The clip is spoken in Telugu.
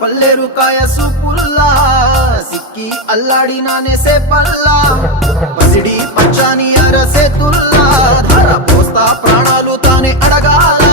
పల్లెరు కాయ సూపుల్లా సిక్కి అల్లాడినానే సేపల్లా పసిడి పచ్చాని అరసేతుల్లా ధార పోస్తా ప్రాణాలు తానే అడగాల